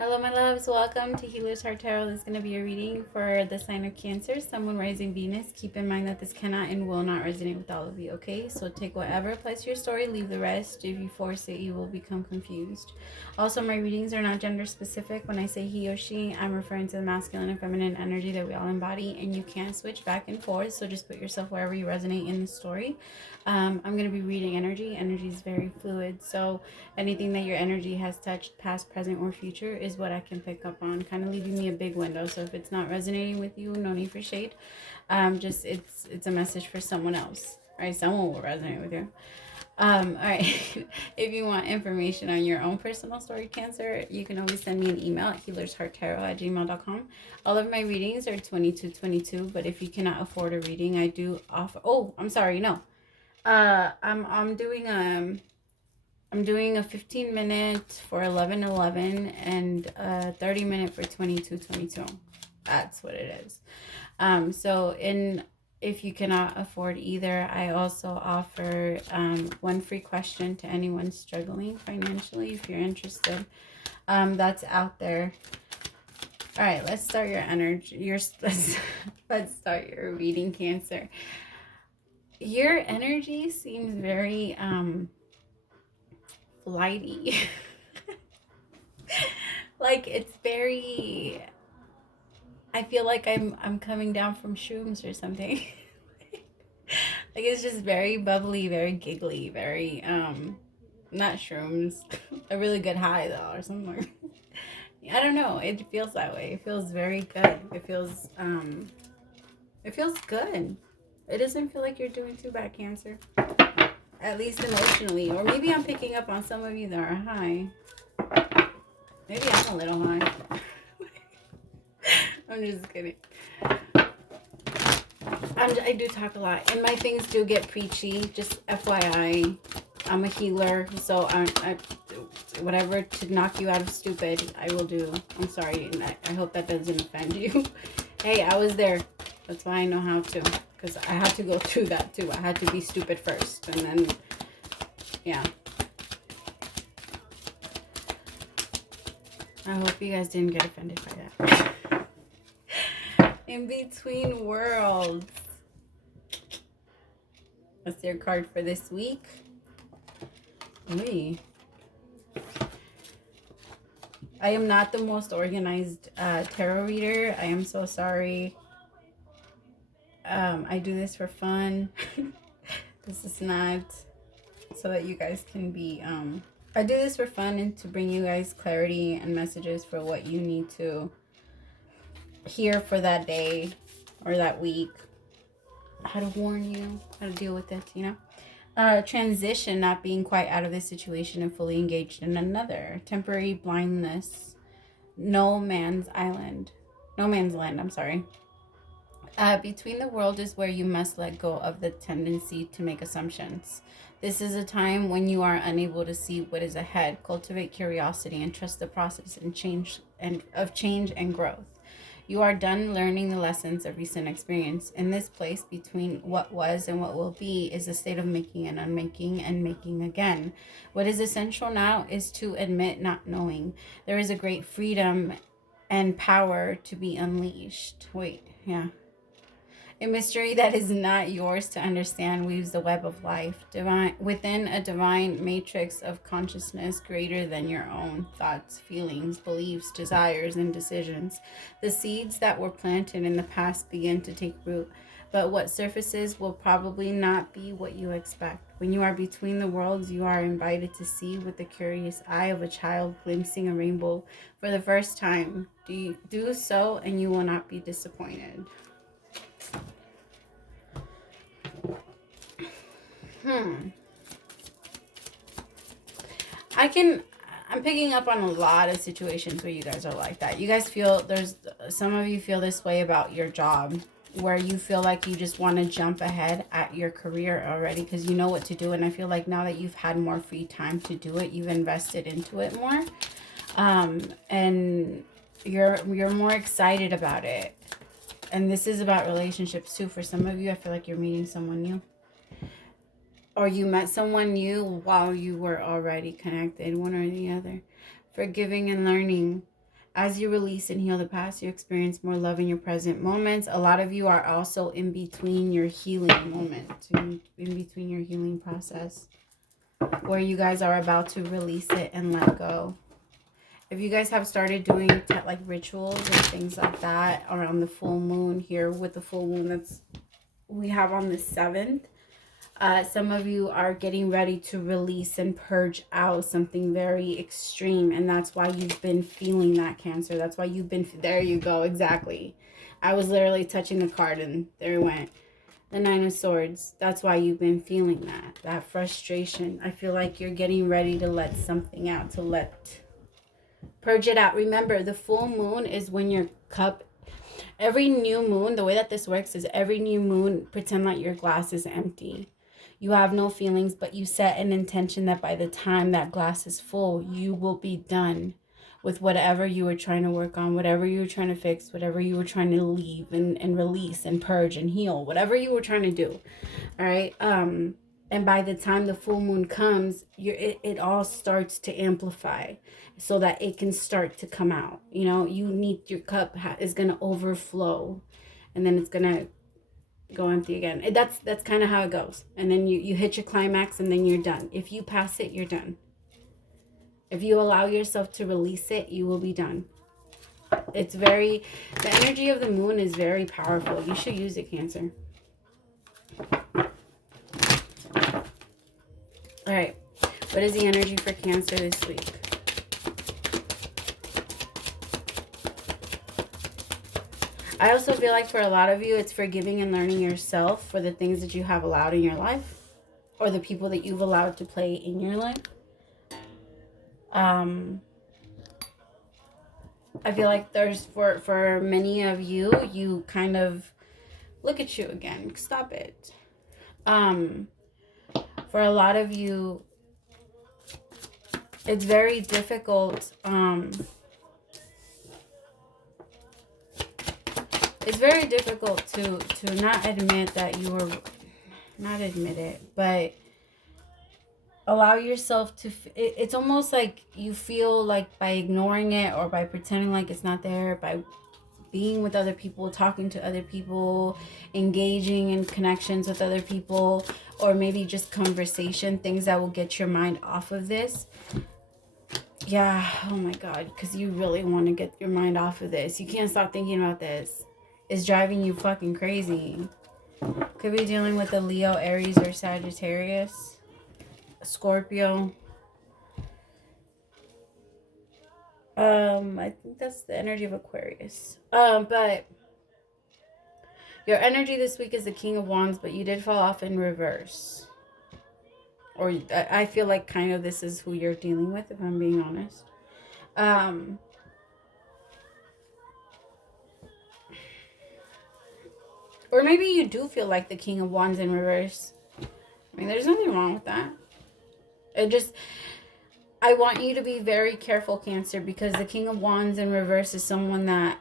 Hello, my loves. Welcome to Healer's Heart Tarot. This is going to be a reading for the sign of Cancer, Sun, Moon, Rising, Venus. Keep in mind that this cannot and will not resonate with all of you, okay? So take whatever applies to your story, leave the rest. If you force it, you will become confused. Also, my readings are not gender specific. When I say he or she, I'm referring to the masculine and feminine energy that we all embody, and you can switch back and forth. So just put yourself wherever you resonate in the story. I'm going to be reading energy. Energy is very fluid, so anything that your energy has touched, past, present, or future, is what I can pick up on, kind of leaving me a big window. So if it's not resonating with you, no need for shade. Just it's a message for someone else, right? Someone will resonate with you. All right. If you want information on your own personal story, Cancer, you can always send me an email at healershearttarot@gmail.com. All of my readings are 2222, but if you cannot afford a reading, I do offer. Oh, I'm sorry, no. I'm doing a 15-minute for 11:11 and a 30-minute for 22:22. That's what it is. If you cannot afford either, I also offer one free question to anyone struggling financially if you're interested. That's out there. All right, let's start your energy. Let's start your reading, Cancer. Your energy seems very flighty. Like it's very, I feel like I'm coming down from shrooms or something. Like it's just very bubbly, very giggly, very not shrooms. A really good high though or something. I don't know, it feels that way. It feels very good. It feels good. It doesn't feel like you're doing too bad, Cancer. At least emotionally. Or maybe I'm picking up on some of you that are high. Maybe I'm a little high. I'm just kidding. I do talk a lot. And my things do get preachy. Just FYI. I'm a healer. So I whatever to knock you out of stupid, I will do. I'm sorry. And I hope that doesn't offend you. Hey, I was there. That's why I know how to. Because I had to go through that too. I had to be stupid first. And then, yeah. I hope you guys didn't get offended by that. In Between Worlds. That's your card for this week. Ooh. I am not the most organized tarot reader. I am so sorry. I do this for fun. This is not so that you guys can be I do this for fun and to bring you guys clarity and messages for what you need to hear for that day or that week. How to warn you, how to deal with it, you know. Transition, not being quite out of this situation and fully engaged in another. Temporary blindness. No man's land, I'm sorry. Between the world is where you must let go of the tendency to make assumptions. This is a time when you are unable to see what is ahead. Cultivate curiosity and trust the process and change and growth. You are done learning the lessons of recent experience. In this place between what was and what will be is a state of making and unmaking and making again. What is essential now is to admit not knowing. There is a great freedom and power to be unleashed. A mystery that is not yours to understand weaves the web of life within a divine matrix of consciousness greater than your own thoughts, feelings, beliefs, desires, and decisions. The seeds that were planted in the past begin to take root, but what surfaces will probably not be what you expect. When you are between the worlds, you are invited to see with the curious eye of a child glimpsing a rainbow for the first time. Do so and you will not be disappointed. I'm picking up on a lot of situations where you guys are like that. You guys feel, some of you feel this way about your job, where you feel like you just want to jump ahead at your career already because you know what to do. And I feel like now that you've had more free time to do it, you've invested into it more. And you're more excited about it. And this is about relationships too. For some of you, I feel like you're meeting someone new. Or you met someone new while you were already connected, one or the other. Forgiving and learning. As you release and heal the past, you experience more love in your present moments. A lot of you are also in between your healing moment, in between your healing process, where you guys are about to release it and let go. If you guys have started doing like rituals and things like that around the full moon, here with the full moon that's we have on the 7th, some of you are getting ready to release and purge out something very extreme. And that's why you've been feeling that, Cancer. That's why you've been, there you go, exactly. I was literally touching the card and there it went. The 9 of Swords. That's why you've been feeling that frustration. I feel like you're getting ready to let something out, purge it out. Remember, the full moon is when your cup, every new moon, the way that this works is every new moon, pretend like your glass is empty. You have no feelings, but you set an intention that by the time that glass is full, you will be done with whatever you were trying to work on, whatever you were trying to fix, whatever you were trying to leave and release and purge and heal, whatever you were trying to do. All right. And by the time the full moon comes, it all starts to amplify so that it can start to come out. You know, your cup is going to overflow and then it's going to go empty again. That's kind of how it goes. And then you hit your climax and then you're done. If you pass it, you're done. If you allow yourself to release it, you will be done. The energy of the moon is very powerful. You should use it, Cancer. All right. What is the energy for Cancer this week? I also feel like for a lot of you, it's forgiving and learning yourself for the things that you have allowed in your life or the people that you've allowed to play in your life. I feel like there's, for many of you, you kind of, look at you again, stop it. For a lot of you, it's very difficult, it's very difficult to not admit that you were, not admit it, but allow yourself to, it's almost like you feel like by ignoring it or by pretending like it's not there, by being with other people, talking to other people, engaging in connections with other people, or maybe just conversation, things that will get your mind off of this. Yeah, oh my God, because you really want to get your mind off of this. You can't stop thinking about this. It's driving you fucking crazy. Could be dealing with a Leo, Aries, or Sagittarius. Scorpio. I think that's the energy of Aquarius. But your energy this week is the King of Wands, but you did fall off in reverse. Or I feel like kind of this is who you're dealing with, if I'm being honest. Or maybe you do feel like the King of Wands in reverse. I mean, there's nothing wrong with that. I want you to be very careful, Cancer, because the King of Wands in reverse is someone that,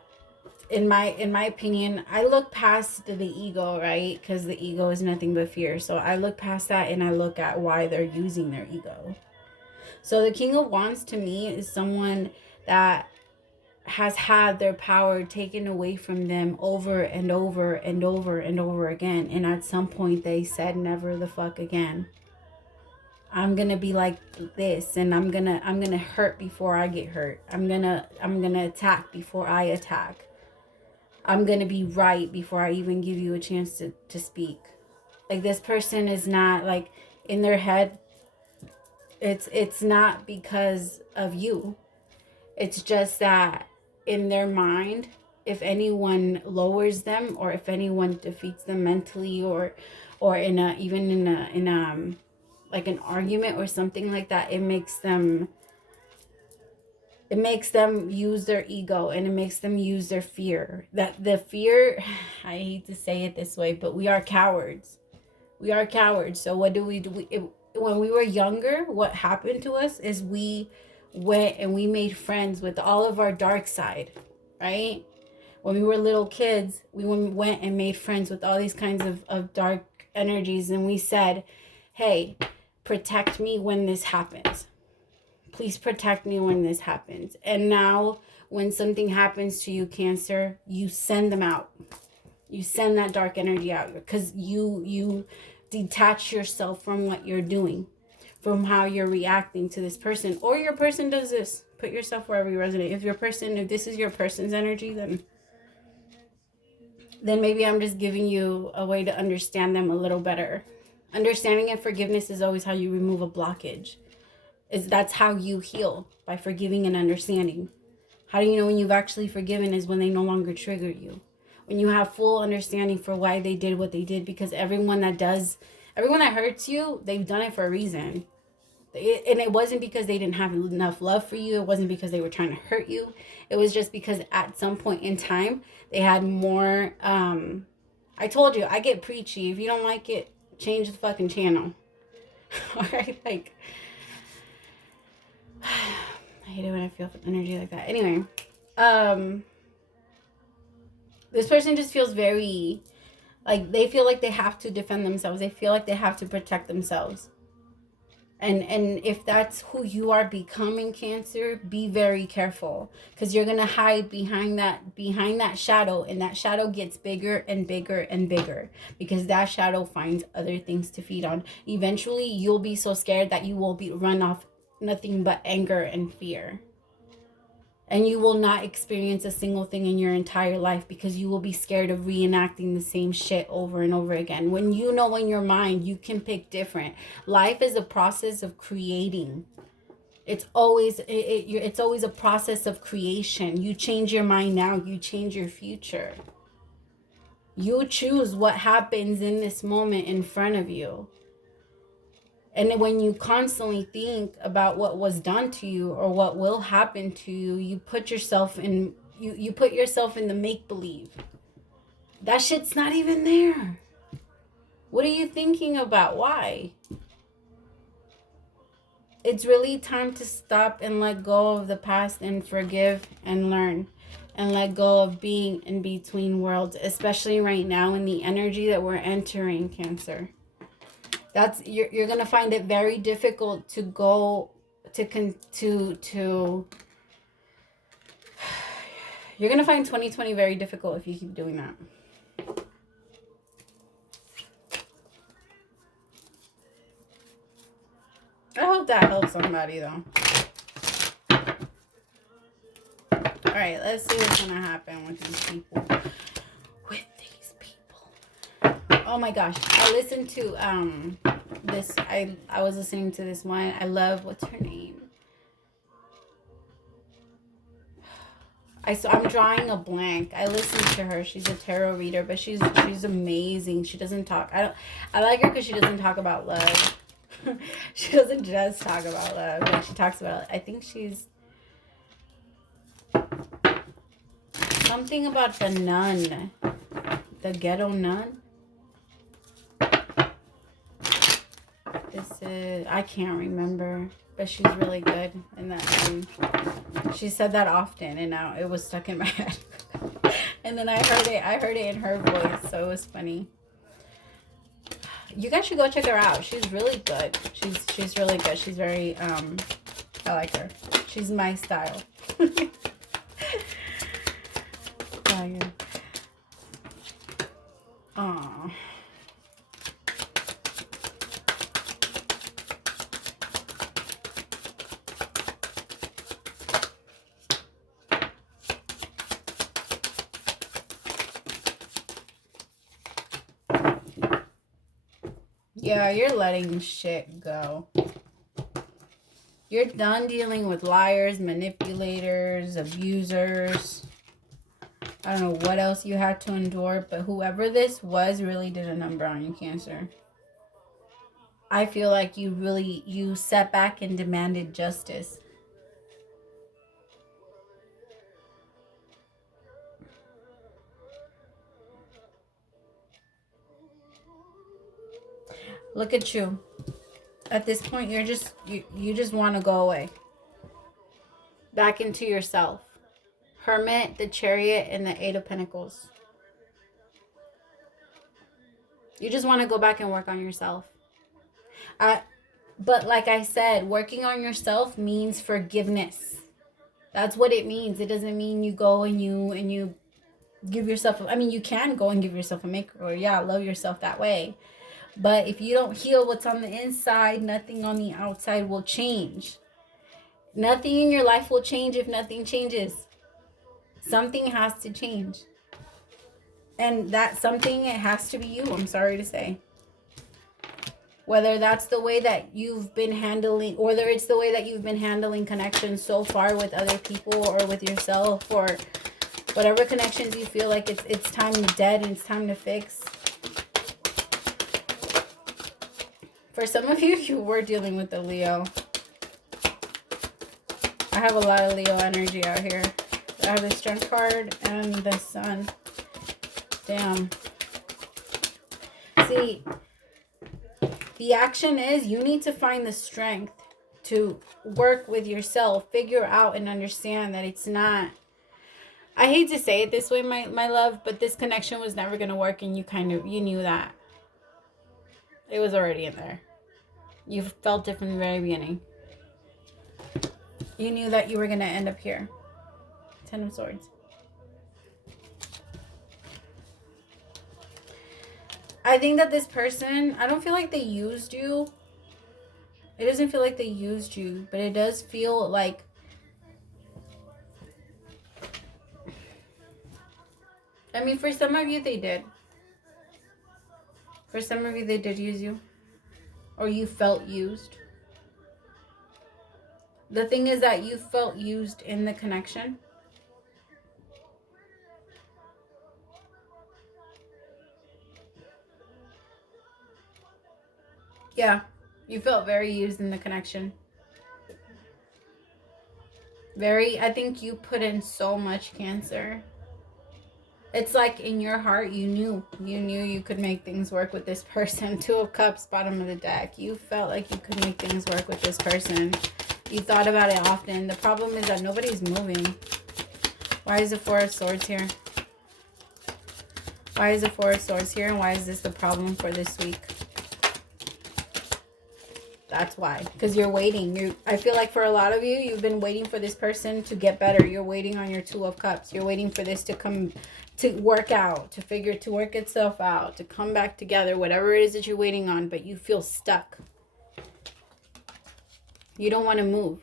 in my opinion, I look past the ego, right? Because the ego is nothing but fear. So I look past that and I look at why they're using their ego. So the King of Wands to me is someone that has had their power taken away from them over and over and over and over again. And at some point they said, never the fuck again. I'm gonna be like this, and I'm gonna hurt before I get hurt. I'm gonna attack before I attack. I'm gonna be right before I even give you a chance to speak. Like, this person is not, like, in their head, it's not because of you. It's just that in their mind, if anyone lowers them or if anyone defeats them mentally or in a like an argument or something like that, it makes them use their ego, and it makes them use their fear. That the fear, I hate to say it this way, but we are cowards. We are cowards. So what do? When we were younger, what happened to us is we went and we made friends with all of our dark side, right? When we were little kids, we went and made friends with all these kinds of dark energies, and we said, hey, protect me when this happens. Please protect me when this happens. And now when something happens to you, Cancer, you send them out. You send that dark energy out because you detach yourself from what you're doing, from how you're reacting to this person, or your person does this. Put yourself wherever you resonate. If this is your person's energy, then maybe I'm just giving you a way to understand them a little better. Understanding and forgiveness is always how you remove a blockage. That's how you heal, by forgiving and understanding. How do you know when you've actually forgiven? Is when they no longer trigger you. When you have full understanding for why they did what they did. Because everyone that hurts you, they've done it for a reason. And it wasn't because they didn't have enough love for you. It wasn't because they were trying to hurt you. It was just because at some point in time, they had more... I told you, I get preachy. If you don't like it, change the fucking channel. Alright, like... I hate it when I feel energy like that. Anyway, this person just feels very, like, they feel like they have to defend themselves. They feel like they have to protect themselves. And if that's who you are becoming, Cancer, be very careful, because you're gonna hide behind that shadow, and that shadow gets bigger and bigger and bigger, because that shadow finds other things to feed on. Eventually, you'll be so scared that you will be run off nothing but anger and fear. And you will not experience a single thing in your entire life because you will be scared of reenacting the same shit over and over again. When you know in your mind you can pick different. Life is a process of creating. It's always a process of creation. You change your mind now, you change your future. You choose what happens in this moment in front of you. And when you constantly think about what was done to you or what will happen to you, you put yourself in the make-believe. That shit's not even there. What are you thinking about? Why? It's really time to stop and let go of the past and forgive and learn. And let go of being in between worlds, especially right now in the energy that we're entering, Cancer. You're gonna find it very difficult to go to you're gonna find 2020 very difficult if you keep doing that. I hope that helps somebody though. All right, let's see what's gonna happen with these people. Oh my gosh, I listened to this. I was listening to this one. I love, what's her name? I'm drawing a blank. I listened to her. She's a tarot reader, but she's amazing. She doesn't talk. I like her because she doesn't talk about love. She doesn't just talk about love. Like, she talks about, I think she's something about the nun, the ghetto nun. I can't remember, but she's really good in that. She said that often, and now it was stuck in my head. And then I heard it in her voice, so it was funny. You guys should go check her out. She's really good. She's really good. She's very I like her. She's my style. Oh, yeah. Aww. Yeah, you're letting shit go. You're done dealing with liars, manipulators, abusers. I don't know what else you had to endure, but whoever this was really did a number on you, Cancer. I feel like you sat back and demanded justice. Look at you. At this point, you just want to go away. Back into yourself. Hermit, the Chariot, and the Eight of Pentacles. You just want to go back and work on yourself. But like I said, working on yourself means forgiveness. That's what it means. It doesn't mean you go and you give yourself, I mean, you can go and give yourself a makeover. Yeah, love yourself that way. But if you don't heal what's on the inside, nothing on the outside will change. Nothing in your life will change if nothing changes. Something has to change. And that something, it has to be you, I'm sorry to say. Whether that's the way that you've been handling, or whether it's the way that you've been handling connections so far with other people or with yourself, or whatever connections you feel like it's time to dead and it's time to fix. For some of you, you were dealing with a Leo. I have a lot of Leo energy out here. I have the Strength card and the Sun. Damn. See, the action is you need to find the strength to work with yourself, figure out and understand that it's not, I hate to say it this way, my love, but this connection was never going to work, and you knew that. It was already in there. You felt it from the very beginning. You knew that you were going to end up here. 10 of Swords. I think that this person, I don't feel like they used you. It doesn't feel like they used you, but it does feel like I mean, for some of you, they did. For some of you, they did use you. Or you felt used. The thing is that you felt used in the connection. Yeah, you felt very used in the connection. I think you put in so much, Cancer. It's like in your heart, you knew you could make things work with this person. 2 of Cups, bottom of the deck. You felt like you could make things work with this person. You thought about it often. The problem is that nobody's moving. Why is the 4 of Swords here? Why is the 4 of Swords here? And why is this the problem for this week? That's why. Because you're waiting. I feel like for a lot of you, you've been waiting for this person to get better. You're waiting on your 2 of Cups. You're waiting for this to come, to work out, to work itself out, to come back together, whatever it is that you're waiting on, but you feel stuck. You don't want to move.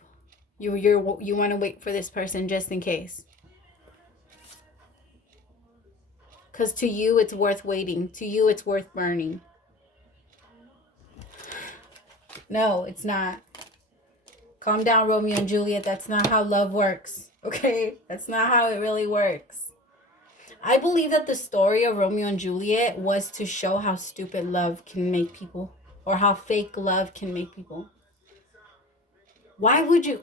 You want to wait for this person just in case. Because to you, it's worth waiting. To you, it's worth burning. No, it's not. Calm down, Romeo and Juliet. That's not how love works. Okay? That's not how it really works. I believe that the story of Romeo and Juliet was to show how stupid love can make people. Or how fake love can make people. Why would you...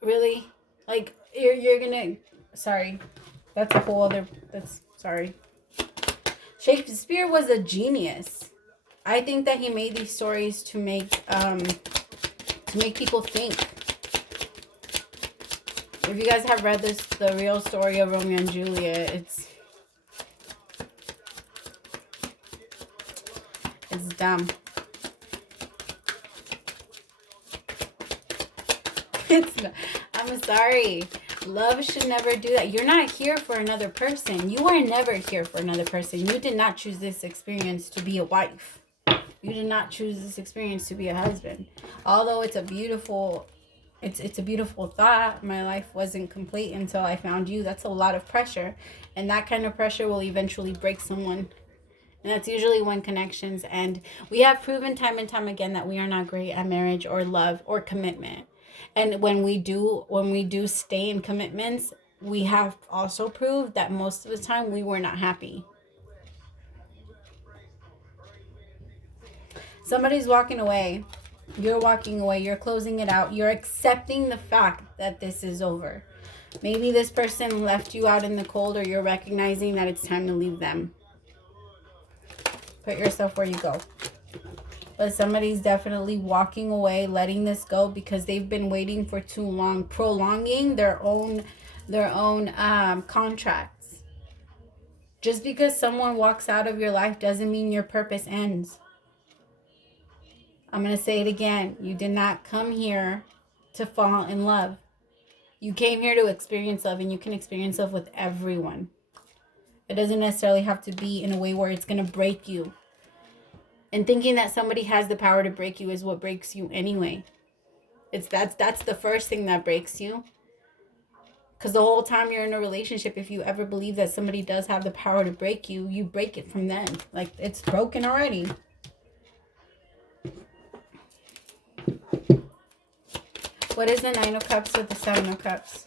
Really? Like, you're gonna... Sorry. That's a whole other... Sorry. Shakespeare was a genius. I think that he made these stories to make people think. If you guys have read the real story of Romeo and Juliet, it's dumb. I'm sorry. Love should never do that. You're not here for another person. You are never here for another person. You did not choose this experience to be a wife. You did not choose this experience to be a husband. Although it's a beautiful thought. My life wasn't complete until I found you. That's a lot of pressure. And that kind of pressure will eventually break someone. And that's usually when connections end. We have proven time and time again that we are not great at marriage or love or commitment. And when we do stay in commitments, we have also proved that most of the time we were not happy. Somebody's walking away. You're walking away. You're closing it out. You're accepting the fact that this is over. Maybe this person left you out in the cold, or you're recognizing that it's time to leave them. Put yourself where you go. But somebody's definitely walking away, letting this go because they've been waiting for too long, prolonging their own contracts. Just because someone walks out of your life doesn't mean your purpose ends. I'm going to say it again. You did not come here to fall in love. You came here to experience love, and you can experience love with everyone. It doesn't necessarily have to be in a way where it's going to break you. And thinking that somebody has the power to break you is what breaks you anyway. That's the first thing that breaks you. Because the whole time you're in a relationship, if you ever believe that somebody does have the power to break you, you break it from them. Like, it's broken already. What is the Nine of Cups with the Seven of Cups?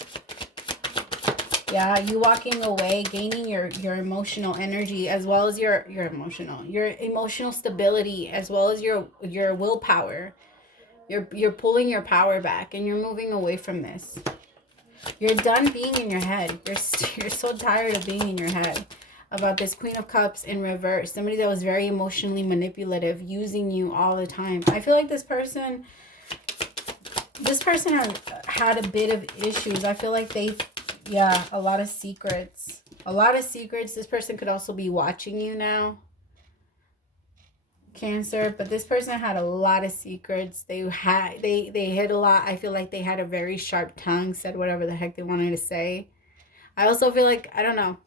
Yeah, you walking away, gaining your emotional energy, as well as your emotional stability, as well as your willpower. You're pulling your power back, and you're moving away from this. You're done being in your head. You're so tired of being in your head about this Queen of Cups in reverse. Somebody that was very emotionally manipulative, using you all the time. I feel like this person had a bit of issues. I feel like a lot of secrets. A lot of secrets. This person could also be watching you now, Cancer, but this person had a lot of secrets. They hid a lot. I feel like they had a very sharp tongue, said whatever the heck they wanted to say. I also feel like, I don't know.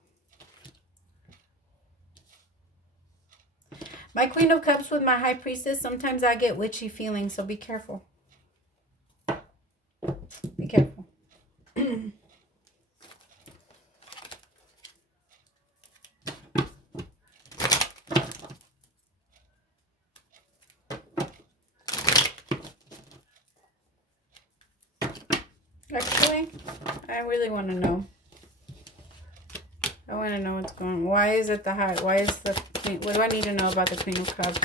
My Queen of Cups with my High Priestess, sometimes I get witchy feelings, so be careful. Be careful. Actually, I really want to know. I want to know what's going on. Why is it the high? Why is the Queen? What do I need to know about the Queen of Cups?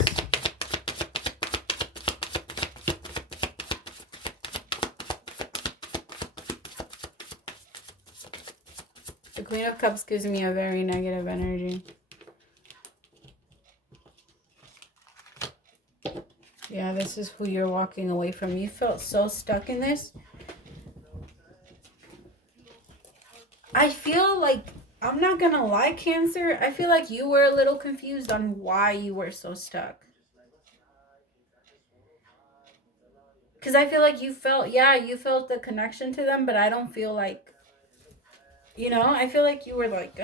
The Queen of Cups gives me a very negative energy. Yeah, this is who you're walking away from. You felt so stuck in this. I feel like, I'm not gonna lie, Cancer, I feel like you were a little confused on why you were so stuck. Because I feel like you felt the connection to them, but I don't feel like, I feel like you were like,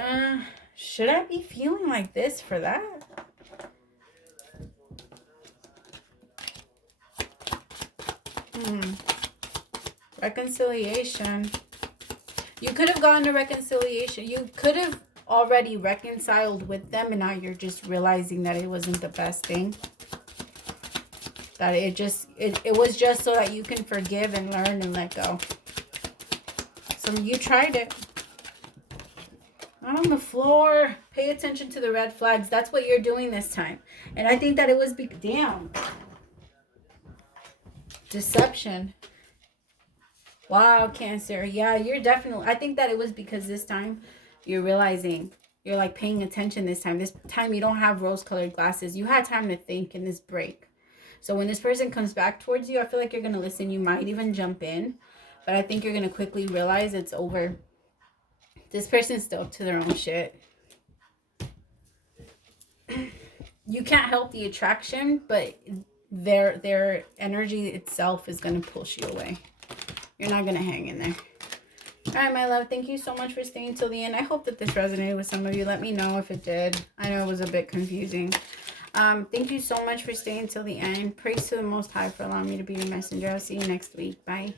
should I be feeling like this for that? Reconciliation. You could have gone to reconciliation. You could have already reconciled with them, and now you're just realizing that it wasn't the best thing. That it was just so that you can forgive and learn and let go. So you tried it. Not on the floor. Pay attention to the red flags. That's what you're doing this time. And I think that it was damn. Deception. Wow, Cancer. Yeah, you're definitely, I think that it was because this time you're realizing, you're like paying attention this time. This time you don't have rose-colored glasses. You had time to think in this break. So when this person comes back towards you, I feel like you're going to listen. You might even jump in, but I think you're going to quickly realize it's over. This person's still up to their own shit. You can't help the attraction, but their energy itself is going to push you away. You're not going to hang in there. All right, my love. Thank you so much for staying till the end. I hope that this resonated with some of you. Let me know if it did. I know it was a bit confusing. Thank you so much for staying till the end. Praise to the Most High for allowing me to be your messenger. I'll see you next week. Bye.